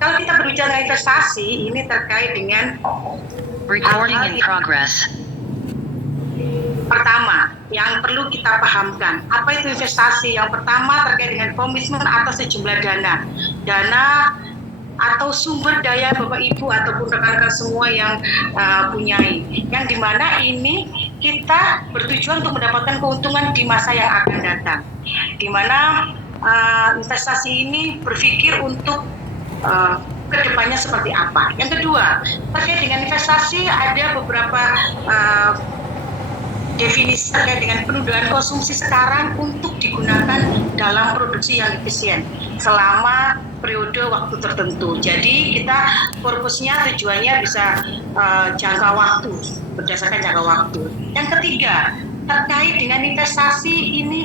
Kalau kita berbicara investasi, ini terkait dengan Recording in progress. Pertama, yang perlu kita pahamkan, apa itu investasi? Yang pertama terkait dengan komitmen atau sejumlah dana atau sumber daya Bapak Ibu ataupun rekan-rekan semua yang punyai, yang dimana ini kita bertujuan untuk mendapatkan keuntungan di masa yang akan datang, dimana investasi ini berpikir untuk kedepannya seperti apa. Yang kedua, terkait dengan investasi ada beberapa definisi terkait dengan penundaan konsumsi sekarang untuk digunakan dalam produksi yang efisien selama periode waktu tertentu. Jadi kita purpose-nya, tujuannya bisa jangka waktu, berdasarkan jangka waktu. Yang ketiga, terkait dengan investasi ini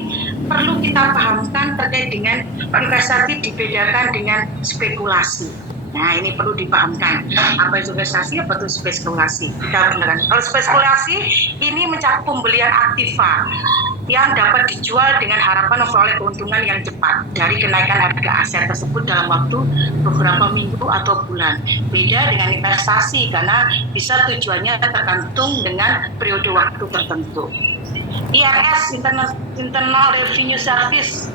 perlu kita pahamkan terkait dengan investasi dibedakan dengan spekulasi. Nah, ini perlu dipahamkan. Apa itu investasi, apa itu spekulasi. Kita beneran. Kalau spekulasi, ini mencakup pembelian aktiva yang dapat dijual dengan harapan memperoleh keuntungan yang cepat dari kenaikan harga aset tersebut dalam waktu beberapa minggu atau bulan. Beda dengan investasi, karena bisa tujuannya tergantung dengan periode waktu tertentu. IRS, Internal Revenue Service,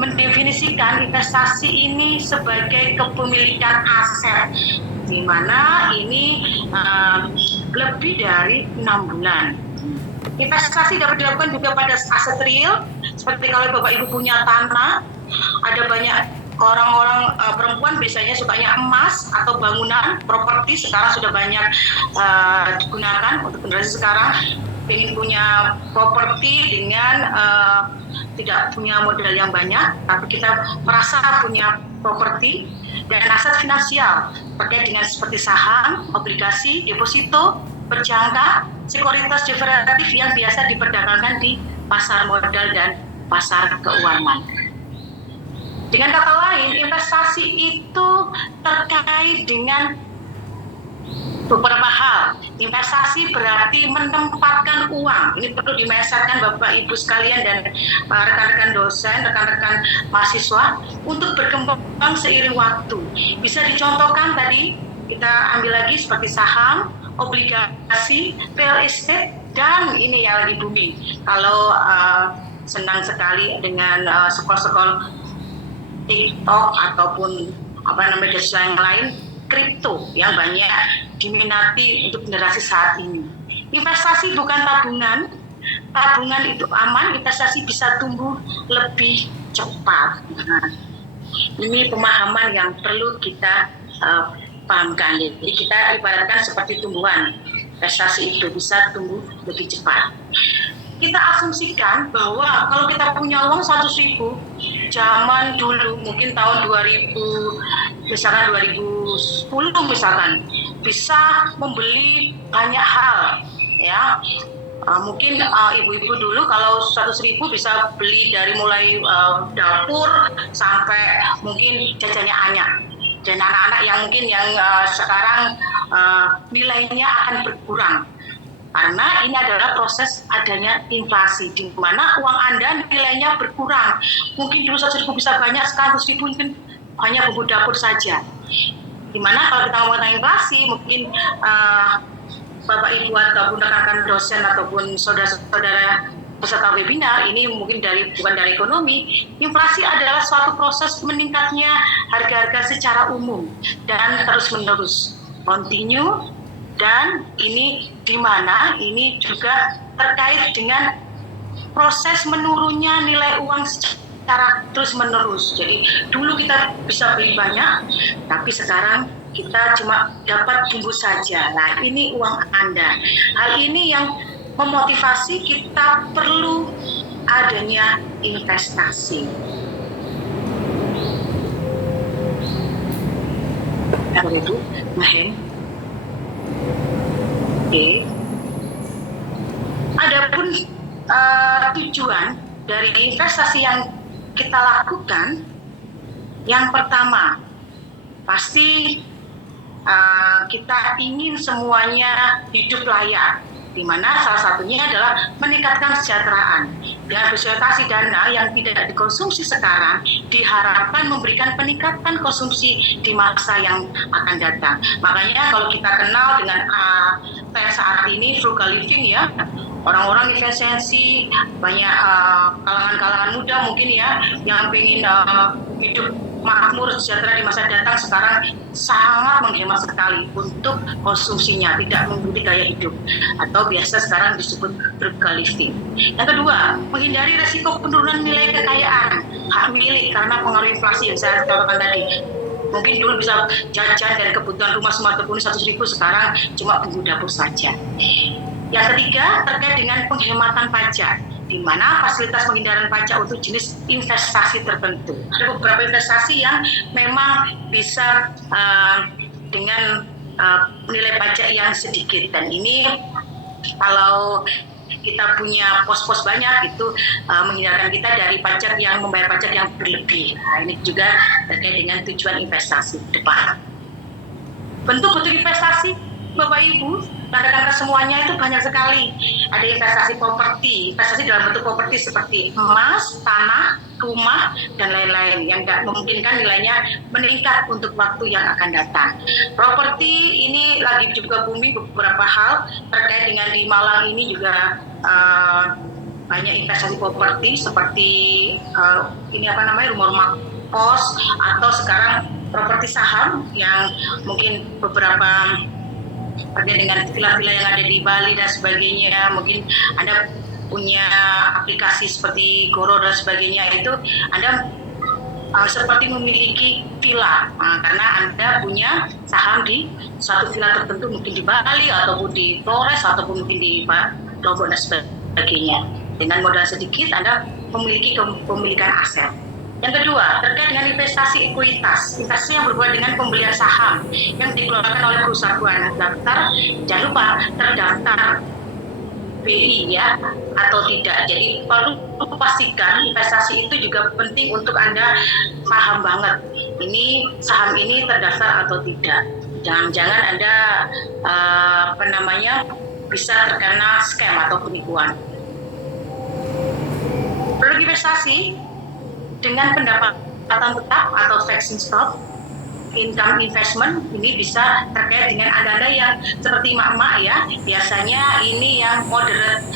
mendefinisikan investasi ini sebagai kepemilikan aset, di mana ini lebih dari 6 bulan. Investasi dapat dilakukan juga pada aset real, seperti kalau Bapak Ibu punya tanah, ada banyak orang-orang perempuan biasanya sukanya emas atau bangunan, properti sekarang sudah banyak digunakan untuk generasi sekarang. Ingin punya properti dengan tidak punya modal yang banyak, tapi kita merasa punya properti dan aset finansial terkait dengan seperti saham, obligasi, deposito, berjangka, sekuritas derivatif yang biasa diperdagangkan di pasar modal dan pasar keuangan. Dengan kata lain, investasi itu terkait dengan beberapa hal. Investasi berarti menempatkan uang. Ini perlu dimentionkan Bapak Ibu sekalian dan rekan-rekan dosen, rekan-rekan mahasiswa untuk berkembang seiring waktu. Bisa dicontohkan tadi kita ambil lagi seperti saham, obligasi, real estate, dan ini yang lagi booming. Kalau senang sekali dengan sekolah-sekolah TikTok ataupun yang lain, kripto yang banyak diminati untuk generasi saat ini. Investasi bukan tabungan. Tabungan itu aman, investasi bisa tumbuh lebih cepat. Nah, ini pemahaman yang perlu kita pahamkan. Jadi kita ibaratkan seperti tumbuhan. Investasi itu bisa tumbuh lebih cepat. Kita asumsikan bahwa kalau kita punya uang 100.000, zaman dulu mungkin tahun 2000, misalkan 2010 misalkan, bisa membeli banyak hal, ya. Mungkin ibu-ibu dulu kalau 100.000 bisa beli dari mulai dapur sampai mungkin jajannya Anya. Dan anak-anak yang mungkin yang sekarang nilainya akan berkurang. Karena ini adalah proses adanya inflasi, di mana uang Anda nilainya berkurang. Mungkin dulu 100.000 bisa banyak, sekarang 100.000 mungkin hanya bumbu dapur saja. Di mana kalau kita ngomong tentang inflasi, mungkin Bapak Ibu ataupun rekan-rekan dosen ataupun saudara-saudara peserta webinar ini mungkin bukan dari ekonomi. Inflasi adalah suatu proses meningkatnya harga-harga secara umum dan terus-menerus, continue. Dan ini di mana ini juga terkait dengan proses menurunnya nilai uang secara terus-menerus. Jadi dulu kita bisa beli banyak, tapi sekarang kita cuma dapat tumbuh saja. Nah, ini uang Anda. Hal ini yang memotivasi kita perlu adanya investasi. Bapak Ibu, Mahen. Oke. Adapun tujuan dari investasi yang kita lakukan, yang pertama pasti kita ingin semuanya hidup layak. di mana salah satunya adalah meningkatkan kesejahteraan. Dengan visualisasi dana yang tidak dikonsumsi sekarang diharapkan memberikan peningkatan konsumsi di masa yang akan datang. Makanya kalau kita kenal dengan tren saat ini frugal living ya, orang-orang efisiensi, banyak kalangan-kalangan muda mungkin ya yang ingin hidup makmur sejahtera di masa datang sekarang sangat menghemat sekali untuk konsumsinya, tidak mengikuti gaya hidup atau biasa sekarang disebut frugal living. Yang kedua, menghindari resiko penurunan nilai kekayaan hak milik karena pengaruh inflasi yang saya katakan tadi. Mungkin dulu bisa jajan dan kebutuhan rumah semua terpenuhi 100.000, sekarang cuma bumbu dapur saja. Yang ketiga, terkait dengan penghematan pajak, di mana fasilitas penghindaran pajak untuk jenis investasi tertentu. Ada beberapa investasi yang memang bisa dengan nilai pajak yang sedikit, dan ini kalau kita punya pos-pos banyak itu menghindarkan kita dari pajak yang membayar pajak yang berlebih. Nah, ini juga terkait dengan tujuan investasi depan. Bentuk-bentuk investasi Bapak Ibu, rekan-rekan semuanya itu banyak sekali. Ada investasi properti, investasi dalam bentuk properti seperti emas, tanah, rumah, dan lain-lain yang memungkinkan nilainya meningkat untuk waktu yang akan datang. Properti ini lagi juga booming beberapa hal terkait dengan di Malang ini juga banyak investasi properti seperti rumah kos atau sekarang properti saham yang mungkin beberapa terkait dengan villa-villa yang ada di Bali dan sebagainya. Mungkin Anda punya aplikasi seperti Goro dan sebagainya, itu Anda seperti memiliki villa karena Anda punya saham di suatu villa tertentu, mungkin di Bali ataupun di Flores ataupun mungkin di Lombok dan sebagainya. Dengan modal sedikit Anda memiliki kepemilikan aset. Yang kedua, terkait dengan investasi ekuitas, investasi yang berhubungan dengan pembelian saham yang dikeluarkan oleh perusahaan daftar, jangan lupa terdaftar BI ya atau tidak. Jadi perlu pastikan investasi itu juga penting untuk Anda paham banget. Ini saham ini terdaftar atau tidak. Jangan-jangan Anda bisa terkena scam atau penipuan. Produk investasi dengan pendapatan tetap atau fixed stock income investment ini bisa terkait dengan anda yang seperti emak-emak ya, biasanya ini yang moderate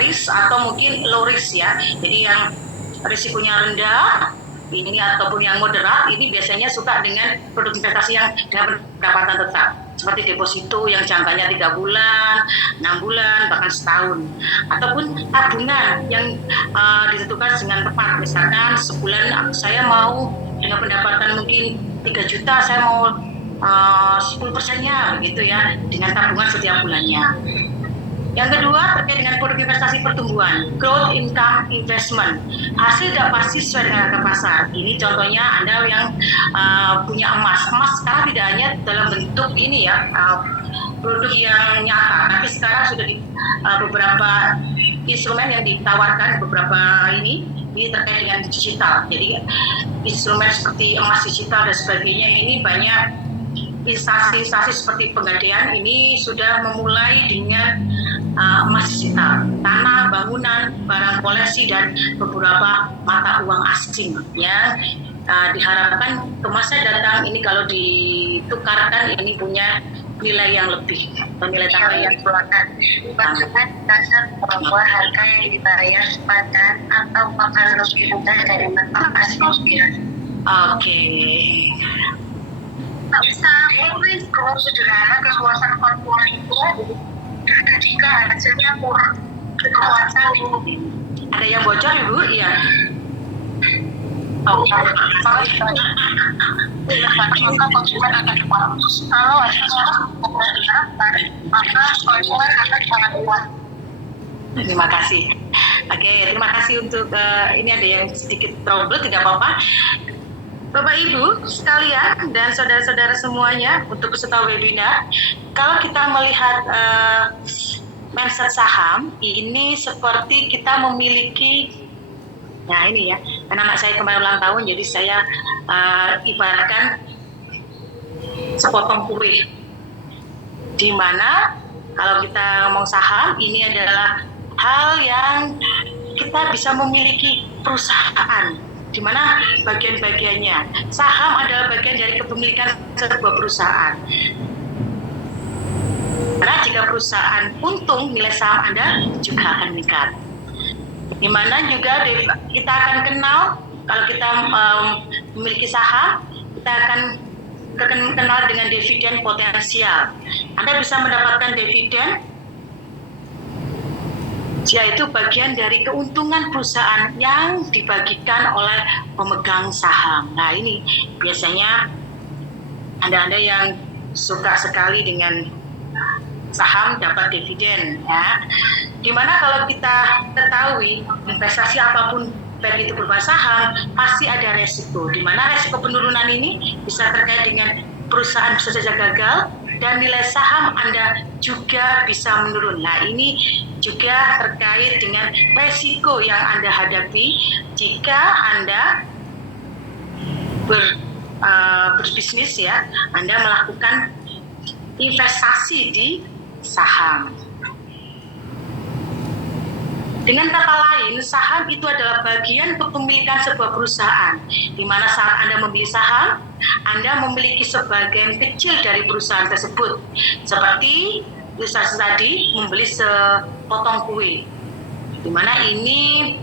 risk atau mungkin low risk ya, jadi yang risikonya rendah ini ataupun yang moderat ini biasanya suka dengan produk investasi yang dengan pendapatan tetap seperti deposito yang jangkanya 3 bulan, 6 bulan, bahkan setahun, ataupun tabungan yang ditentukan dengan tepat. Misalkan sebulan saya mau dengan pendapatan mungkin 3 juta, saya mau 10%-nya begitu ya, dengan tabungan setiap bulannya. Yang kedua, terkait dengan produk investasi pertumbuhan, growth income investment. Hasil tidak pasti sesuai dengan harga pasar. Ini contohnya Anda yang punya emas. Emas sekarang tidak hanya dalam bentuk ini ya, produk yang nyata, tapi sekarang sudah di beberapa instrumen yang ditawarkan beberapa ini terkait dengan digital. Jadi instrumen seperti emas digital dan sebagainya ini banyak instansi-instansi seperti Pegadaian ini sudah memulai dengan emas digital, tanah, bangunan, barang koleksi, dan beberapa mata uang asing yang diharapkan ke masa datang ini kalau ditukarkan ini punya nilai yang lebih atau nilai tambah yang dikeluarkan bukan dasar bahwa harga yang dibayar sepadan atau bahkan lebih rendah dari bentuk asli. Oke. Tak bisa kalau sederhana keluasan korporat itu ketika hasilnya kurang keluasan ini. Ada yang bocor Ibu? Iya. Maka konsumen akan dipaus. Kalau hasilnya maka konsumen akan sangat kuat. Terima kasih. Oke, terima kasih untuk ini ada yang sedikit trouble, tidak apa-apa. Bapak Ibu sekalian dan saudara-saudara semuanya, untuk peserta webinar, kalau kita melihat mindset saham ini seperti kita memiliki, nah ini ya, karena anak saya kemarin ulang tahun, jadi saya ibaratkan sepotong kuih, di mana Kalau kita ngomong saham, ini adalah hal yang kita bisa memiliki perusahaan, di mana bagian-bagiannya. Saham adalah bagian dari kepemilikan sebuah perusahaan. Karena jika perusahaan untung, nilai saham Anda juga akan meningkat. Di mana juga kita akan kenal, kalau kita memiliki saham, kita akan kenal dengan dividen potensial. Anda bisa mendapatkan dividen, yaitu bagian dari keuntungan perusahaan yang dibagikan oleh pemegang saham. Nah, ini biasanya Anda yang suka sekali dengan saham dapat dividen, ya. Dimana kalau kita ketahui investasi apapun, baik itu berupa saham, pasti ada resiko. Dimana resiko penurunan ini bisa terkait dengan perusahaan bisa saja gagal dan nilai saham Anda juga bisa menurun. Nah, ini juga terkait dengan resiko yang Anda hadapi jika Anda berbisnis, ya, Anda melakukan investasi di saham. Dengan kata lain, saham itu adalah bagian kepemilikan sebuah perusahaan, di mana saat Anda membeli saham, Anda memiliki sebagian kecil dari perusahaan tersebut. Seperti ilustrasi tadi, membeli sepotong kue, di mana ini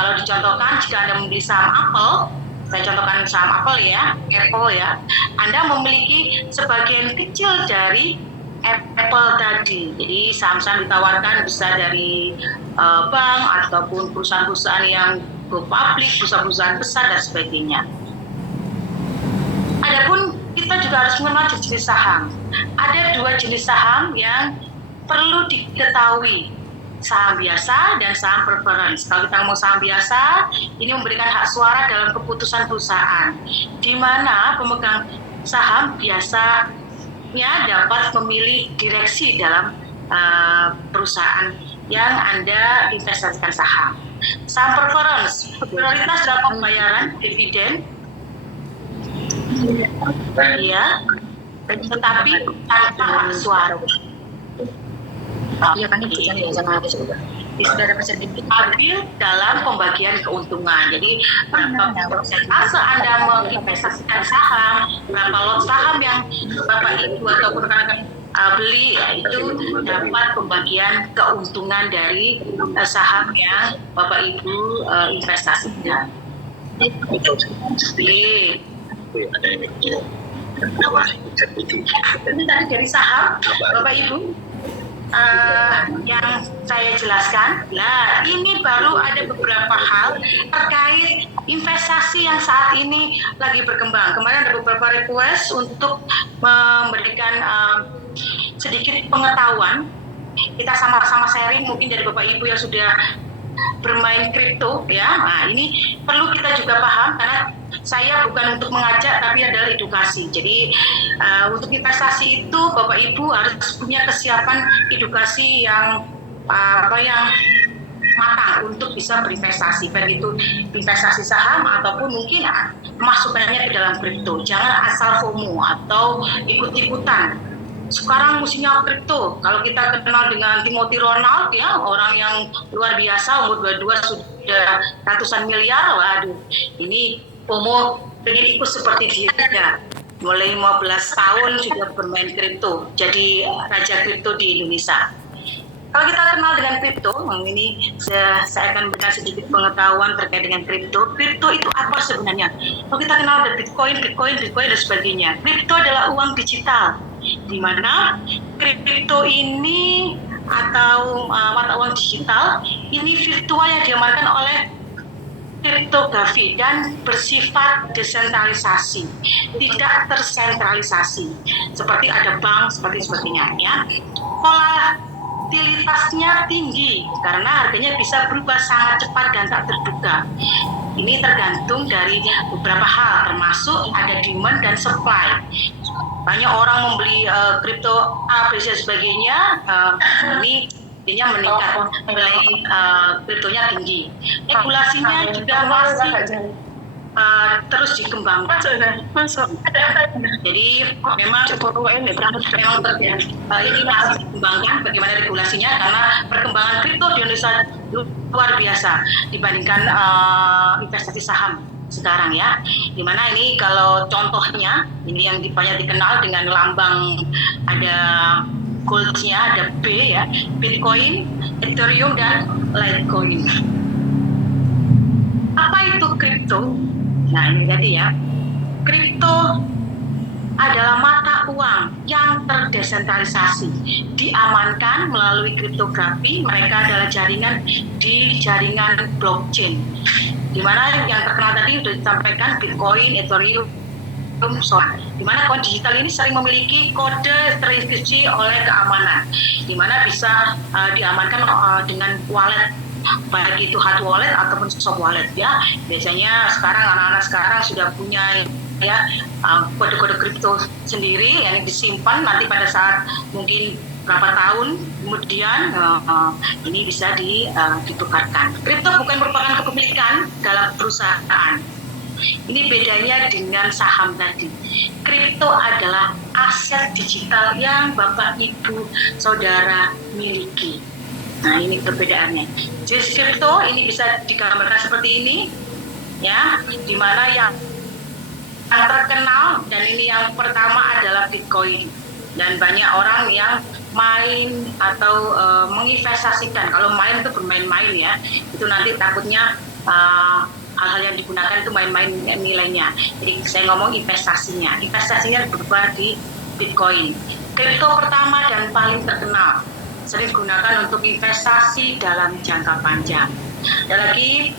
kalau dicontohkan, jika Anda membeli saham Apple, saya contohkan saham Apple, ya, Apple, ya, Anda memiliki sebagian kecil dari Apple tadi. Jadi saham-saham ditawarkan bisa dari bank ataupun perusahaan-perusahaan yang go public, perusahaan-perusahaan besar dan sebagainya. Adapun kita juga harus mengenal jenis saham. Ada 2 jenis saham yang perlu diketahui, saham biasa dan saham preference. Kalau kita ngomong saham biasa, ini memberikan hak suara dalam keputusan perusahaan, di mana pemegang saham biasa dapat memilih direksi dalam perusahaan yang Anda investasikan saham. Saham preference, prioritas dalam pembayaran dividen, ya, tetapi tanpa hak suara. Iya kan itu sama ada juga. Sudah ada Stabil dalam pembagian keuntungan. Jadi berapa persentase Anda menginvestasikan saham, berapa lot saham yang Bapak Ibu ataupun rekan-rekan beli, itu dapat pembagian keuntungan dari saham yang Bapak Ibu investasikan. Ini tadi dari saham, Bapak Ibu. Yang saya jelaskan, nah ini baru ada beberapa hal terkait investasi yang saat ini lagi berkembang. Kemarin ada beberapa request untuk memberikan sedikit pengetahuan. Kita sama-sama sharing mungkin dari Bapak Ibu yang sudah bermain kripto, ya. Nah, ini perlu kita juga paham karena saya bukan untuk mengajak tapi adalah edukasi. Jadi untuk investasi itu Bapak Ibu harus punya kesiapan edukasi yang matang untuk bisa berinvestasi, baik itu investasi saham ataupun mungkin masukannya ke dalam kripto. Jangan asal FOMO atau ikut-ikutan. Sekarang musimnya kripto. Kalau kita kenal dengan Timothy Ronald, ya, orang yang luar biasa, umur 22 sudah ratusan miliar, waduh, ini FOMO pengen ikut seperti dia. Mulai 15 tahun sudah bermain kripto, jadi raja kripto di Indonesia. Kalau kita kenal dengan kripto, ini saya akan berikan sedikit pengetahuan terkait dengan kripto. Kripto itu apa sebenarnya? Kalau kita kenal ada Bitcoin dan sebagainya. Kripto adalah uang digital, di mana kripto ini atau mata uang digital ini virtual yang diamankan oleh kriptografi dan bersifat desentralisasi, tidak tersentralisasi, seperti ada bank seperti sebagainya, ya. Volatilitasnya tinggi karena harganya bisa berubah sangat cepat dan tak terduga. Ini tergantung dari beberapa hal, termasuk ada demand dan supply. Banyak orang membeli kripto A, B, dan sebagainya, ini artinya meningkat, nilai kriptonya tinggi. Regulasinya juga masih terus dikembangkan. Masuk. Jadi memang terbiasa ini masih dikembangkan bagaimana regulasinya, karena perkembangan kripto di Indonesia luar biasa dibandingkan investasi saham sekarang ya. Dimana ini kalau contohnya ini yang banyak dikenal dengan lambang ada goldnya, ada B ya, Bitcoin, Ethereum dan Litecoin. Apa itu kripto? Nah ini tadi ya, kripto adalah mata uang yang terdesentralisasi, diamankan melalui kriptografi. Mereka adalah jaringan di jaringan blockchain, di mana yang terkenal tadi sudah disampaikan Bitcoin, Ethereum, di mana koin digital ini sering memiliki kode terenkripsi oleh keamanan, di mana bisa diamankan dengan wallet, baik itu hard wallet ataupun soft wallet ya. Biasanya sekarang anak-anak sekarang sudah punya ya kode-kode kripto sendiri yang disimpan, nanti pada saat mungkin berapa tahun kemudian ini bisa ditukarkan. Kripto bukan merupakan kepemilikan dalam perusahaan. Ini bedanya dengan saham tadi. Kripto adalah aset digital yang Bapak, Ibu, Saudara miliki. Nah, ini perbedaannya. Jadi kripto ini bisa digambarkan seperti ini, ya, di mana yang terkenal dan ini yang pertama adalah Bitcoin. Dan banyak orang yang main atau menginvestasikan. Kalau main itu bermain-main ya, itu nanti takutnya hal-hal yang digunakan itu main-main nilainya. Jadi saya ngomong investasinya berupa di Bitcoin. Kripto pertama dan paling terkenal, sering digunakan untuk investasi dalam jangka panjang. Ada lagi,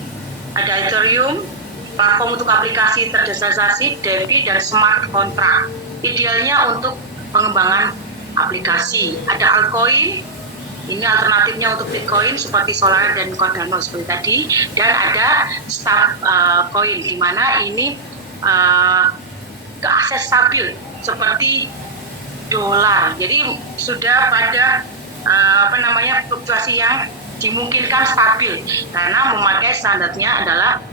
ada Ethereum, platform untuk aplikasi terdesentralisasi, DeFi, dan smart contract. Idealnya untuk pengembangan aplikasi. Ada altcoin, ini alternatifnya untuk Bitcoin seperti Solana dan Cardano seperti tadi. Dan ada Stablecoin, di mana ini aset stabil seperti dolar. Jadi sudah pada fluktuasi yang dimungkinkan stabil karena memakai standarnya adalah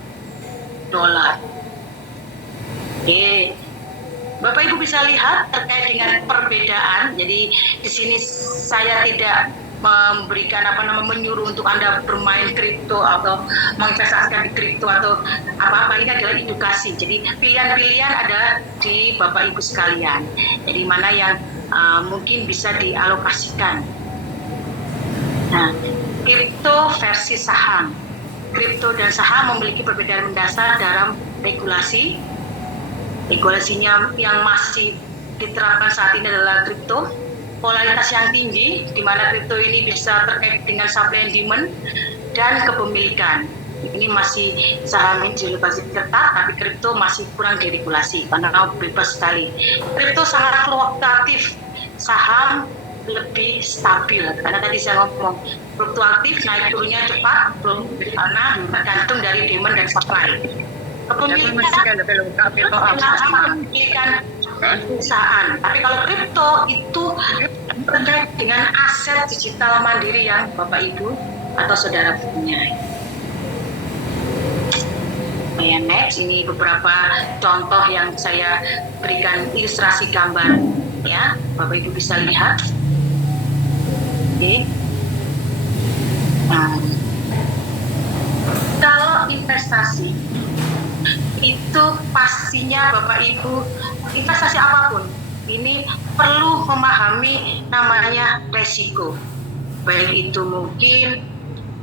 dolar. Oke, Bapak Ibu bisa lihat terkait dengan perbedaan. Jadi di sini saya tidak memberikan menyuruh untuk Anda bermain kripto atau menginvestasikan di kripto atau apa-apa. Ini adalah edukasi. Jadi pilihan-pilihan ada di Bapak Ibu sekalian. Jadi mana yang mungkin bisa dialokasikan. Nah, kripto versi saham. Kripto dan saham memiliki perbedaan mendasar dalam regulasi. Regulasinya yang masih diterapkan saat ini adalah kripto. Polaritas yang tinggi, di mana kripto ini bisa terkait dengan supply and demand dan kepemilikan. Ini masih saham ini diregulasi ketat, tapi kripto masih kurang diregulasi karena bebas sekali. Kripto sangat fluktuatif, saham lebih stabil karena tadi saya ngomong fluktuatif, naik turunnya cepat, karena tergantung dari demand dan supply. Kepemilikan perusahaan, tapi kalau kripto itu terkait dengan aset digital mandiri yang Bapak Ibu atau Saudara punya. Ya, next, ini beberapa contoh yang saya berikan ilustrasi gambar ya, Bapak Ibu bisa lihat. Oke. Nah, kalau investasi itu pastinya Bapak Ibu, investasi apapun ini perlu memahami namanya resiko. Baik itu mungkin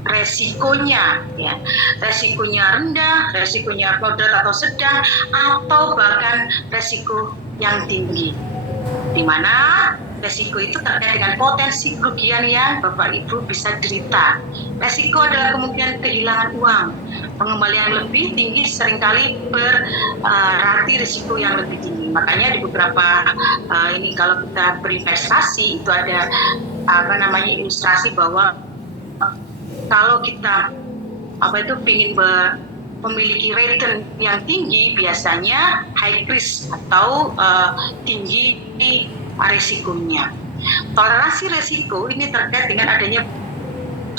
resikonya ya, resikonya rendah, resikonya moderat atau sedang, atau bahkan resiko yang tinggi. Di mana resiko itu terkait dengan potensi kerugian yang Bapak Ibu bisa derita. Resiko adalah kemungkinan kehilangan uang. Pengembalian lebih tinggi seringkali berarti risiko yang lebih tinggi. Makanya di beberapa ini kalau kita berinvestasi itu ada ilustrasi bahwa kalau kita ingin memiliki return yang tinggi, biasanya high risk atau tinggi risikonya. Toleransi risiko ini terkait dengan adanya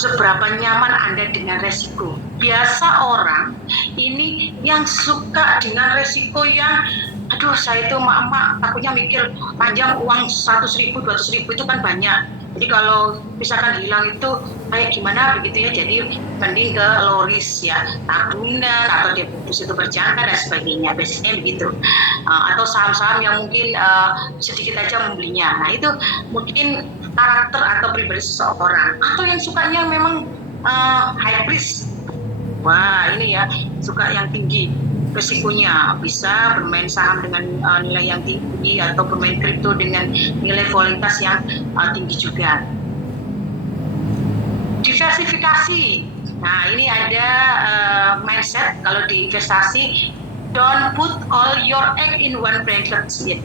seberapa nyaman Anda dengan resiko. Biasa orang ini yang suka dengan resiko yang aduh saya itu emak-emak takutnya mikir panjang uang 100.000, 200.000 itu kan banyak. Jadi kalau misalkan hilang itu kayak gimana begitu ya, jadi mending ke low risk ya, tabungan atau deposito berjangka dan sebagainya, biasanya begitu. Atau saham-saham yang mungkin sedikit aja membelinya. Nah itu mungkin karakter atau pribadi seseorang. Atau yang sukanya memang high risk. Wah ini ya, suka yang tinggi resikonya, bisa bermain saham dengan nilai yang tinggi atau bermain kripto dengan nilai volatilitas yang tinggi juga. Diversifikasi. Nah ini ada mindset kalau di investasi, don't put all your egg in one basket.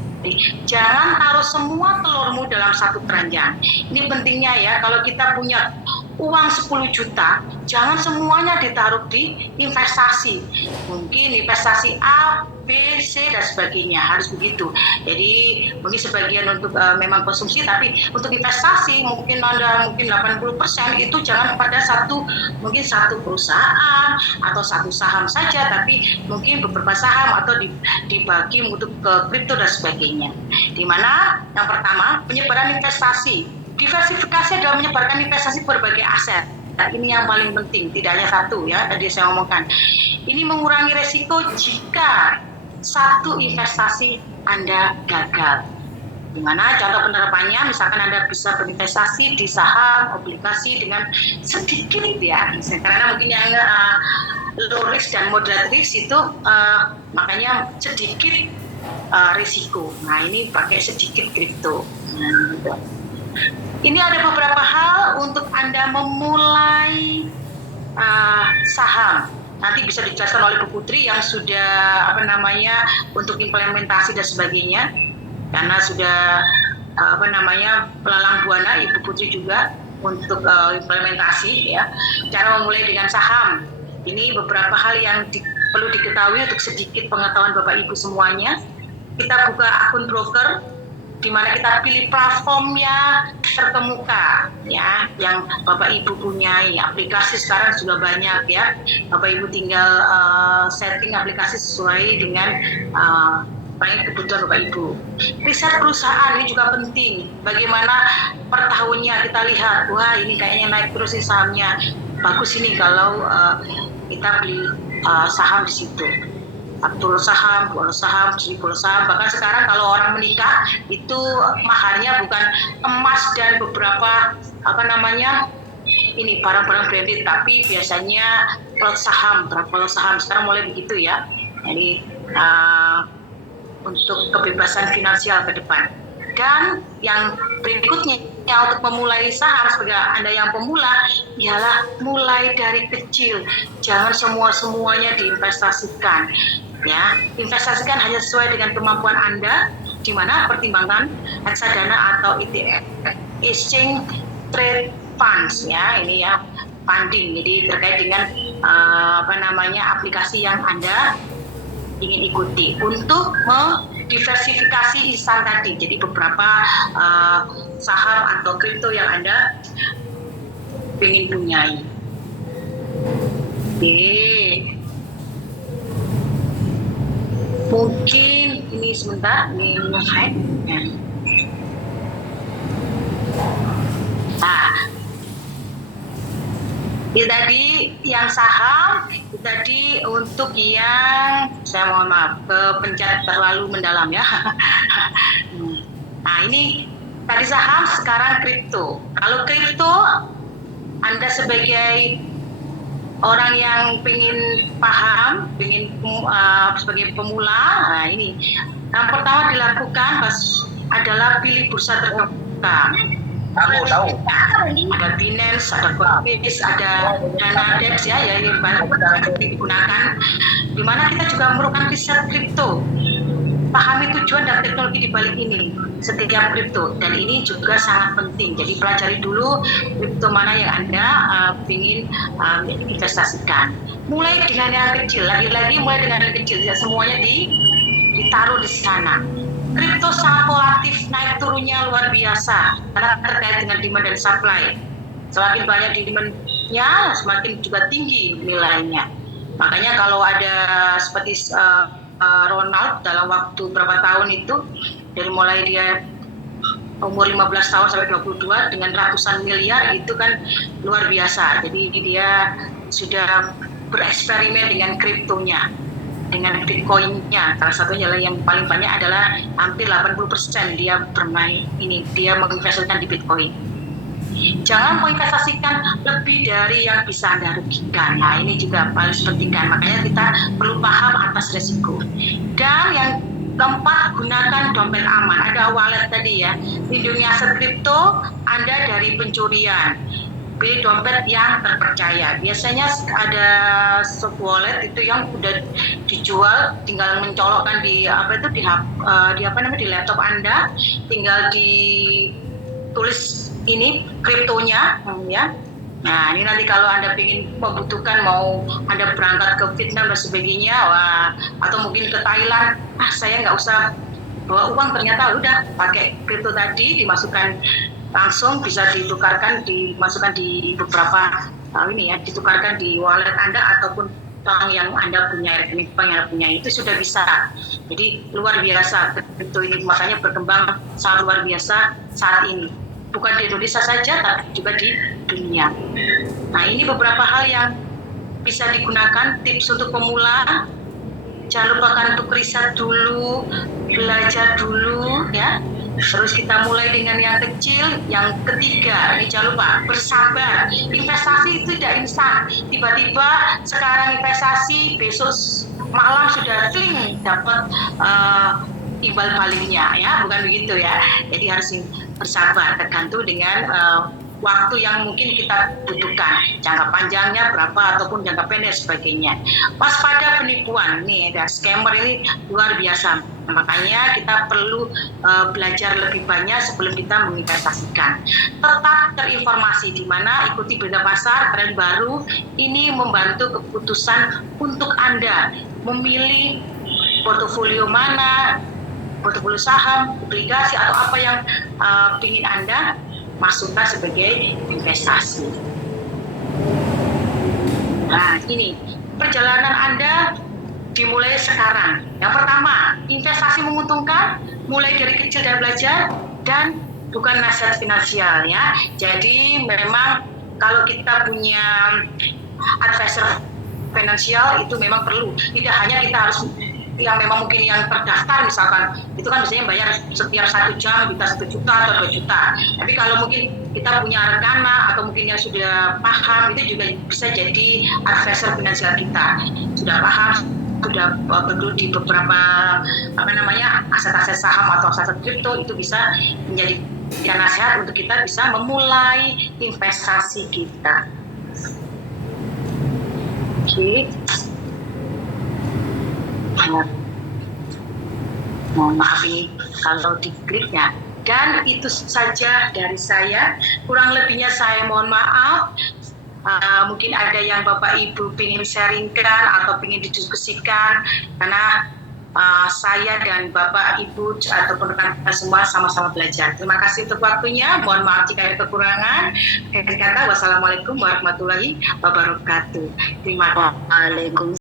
Jangan taruh semua telurmu dalam satu keranjang. Ini pentingnya ya, kalau kita punya uang 10 juta, jangan semuanya ditaruh di investasi. Mungkin investasi A, B, C, dan sebagainya, harus begitu. Jadi mungkin sebagian untuk memang konsumsi, tapi untuk investasi mungkin Anda mungkin 80% itu jangan pada mungkin satu perusahaan atau satu saham saja, tapi mungkin beberapa saham atau dibagi untuk ke kripto dan sebagainya. Dimana yang pertama, penyebaran investasi. Diversifikasi adalah menyebarkan investasi berbagai aset. Nah, ini yang paling penting, tidak hanya satu ya, tadi saya ngomongkan. Ini mengurangi resiko jika satu investasi Anda gagal. Dimana contoh penerapannya, misalkan Anda bisa berinvestasi di saham, obligasi dengan sedikit ya, karena mungkin yang low risk dan moderate risk itu makanya sedikit risiko. Nah ini pakai sedikit kripto. Ini ada beberapa hal untuk Anda memulai saham. Nanti bisa dijelaskan oleh Bu Putri yang sudah untuk implementasi dan sebagainya. Karena sudah pelalang buana Ibu Putri juga untuk implementasi ya. Cara memulai dengan saham. Ini beberapa hal yang perlu diketahui untuk sedikit pengetahuan Bapak Ibu semuanya. Kita buka akun broker, di mana kita pilih platformnya terkemuka ya, yang Bapak Ibu punyai. Aplikasi sekarang juga banyak ya, Bapak Ibu tinggal setting aplikasi sesuai dengan kebutuhan Bapak Ibu. Riset perusahaan ini juga penting, bagaimana per tahunnya kita lihat, wah ini kayaknya naik terus sahamnya, bagus ini kalau kita beli saham di situ. 1 saham, 2 saham, 1000 saham. Bahkan sekarang kalau orang menikah itu maharnya bukan emas dan beberapa ini barang-barang branded, tapi biasanya plot saham, berapa saham sekarang mulai begitu ya. Jadi untuk kebebasan finansial ke depan. Dan yang berikutnya untuk memulai saham sebagai Anda yang pemula ialah mulai dari kecil. Jangan semuanya diinvestasikan. Ya, investasikan hanya sesuai dengan kemampuan Anda, di mana pertimbangkan reksadana atau ETF, exchange trade funds ya, ini ya funding. Jadi terkait dengan aplikasi yang Anda ingin ikuti untuk diversifikasi ihsan tadi. Jadi beberapa saham atau kripto yang Anda ingin punyai. Oke. Mungkin ini sebentar, ini nge-hide. Nah, ini tadi yang saham, itu tadi untuk yang, saya mohon maaf, kepencet terlalu mendalam ya. Nah ini tadi saham, sekarang kripto. Kalau kripto, Anda sebagai orang yang pengen paham, sebagai pemula, nah ini yang pertama dilakukan adalah pilih bursa terbuka. Aku tahu. Ada Binance, ada Coinbase, ada Danadex ya, ini banyak digunakan. Di mana kita juga memerlukan riset kripto. Pahami tujuan dan teknologi di balik ini setiap kripto, dan ini juga sangat penting. Jadi pelajari dulu kripto mana yang Anda ingin investasikan. Mulai dengan yang kecil, lagi-lagi mulai dengan yang kecil, tidak semuanya ditaruh di sana. Kripto sangat volatif, naik turunnya luar biasa karena terkait dengan demand dan supply. Semakin banyak demand-nya, semakin juga tinggi nilainya. Makanya kalau ada seperti Ronald dalam waktu berapa tahun itu, dari mulai dia umur 15 tahun sampai 22 dengan ratusan miliar, itu kan luar biasa. Jadi dia sudah bereksperimen dengan kriptonya, dengan Bitcoin-nya. Salah satunya yang paling banyak adalah hampir 80% dia bermain ini, dia menginvestasikan di Bitcoin. Jangan menginvestasikan lebih dari yang bisa Anda rugikan. Nah, ini juga paling penting kan. Makanya kita perlu paham atas resiko. Dan yang keempat, gunakan dompet aman. Ada wallet tadi ya. Lindungi aset kripto Anda dari pencurian. Pilih dompet yang terpercaya. Biasanya ada soft wallet itu yang udah dijual, tinggal mencolokkan di di laptop Anda, tinggal ditulis ini kriptonya, ya. Nah, ini nanti kalau Anda ingin membutuhkan, mau Anda berangkat ke Vietnam dan sebagainya, atau mungkin ke Thailand, saya nggak usah bawa uang, ternyata udah pakai kripto tadi, dimasukkan langsung, bisa ditukarkan, dimasukkan di beberapa ditukarkan di wallet Anda ataupun bank yang Anda punya, rekening bank yang Anda punya, itu sudah bisa. Jadi luar biasa kripto ini, makanya berkembang sangat luar biasa saat ini. Bukan di Indonesia saja, tapi juga di dunia. Nah, ini beberapa hal yang bisa digunakan, tips untuk pemula. Jangan lupakan untuk riset dulu, belajar dulu, ya. Terus kita mulai dengan yang kecil. Yang ketiga, ini jangan lupa bersabar. Investasi itu tidak instan. Tiba-tiba sekarang investasi, besok malam sudah kling dapat imbal baliknya, ya, bukan begitu ya. Jadi harus bersabar, tergantung dengan waktu yang mungkin kita butuhkan, jangka panjangnya berapa ataupun jangka pendek sebagainya. Waspada penipuan, nih ada scammer ini luar biasa. Makanya kita perlu belajar lebih banyak sebelum kita menginvestasikan. Tetap terinformasi, di mana ikuti berita pasar, tren baru, ini membantu keputusan untuk Anda memilih portofolio mana, portofolio saham, obligasi, atau apa yang ingin Anda masukkan sebagai investasi. Nah, ini perjalanan Anda dimulai sekarang. Yang pertama, investasi menguntungkan, mulai dari kecil dan belajar, dan bukan nasihat finansial, ya. Jadi memang kalau kita punya advisor finansial itu memang perlu. Tidak hanya kita harus yang memang mungkin yang terdaftar misalkan, itu kan biasanya bayar setiap 1 jam bisa 1 juta atau 2 juta. Tapi kalau mungkin kita punya rekana atau mungkin yang sudah paham, itu juga bisa jadi advisor finansial kita. Sudah paham, sudah bergelut di beberapa aset-aset saham atau aset kripto, itu bisa menjadi nasihat untuk kita bisa memulai investasi kita. Oke. Mohon maaf ini kalau dikliknya. Dan itu saja dari saya. Kurang lebihnya saya mohon maaf. Mungkin ada yang Bapak Ibu ingin sharingkan atau ingin didiskusikan, karena saya dan Bapak Ibu ataupun rekan kita semua sama-sama belajar. Terima kasih untuk waktunya. Mohon maaf jika ada kekurangan. Akhir kata, wassalamualaikum warahmatullahi wabarakatuh. Terima kasih.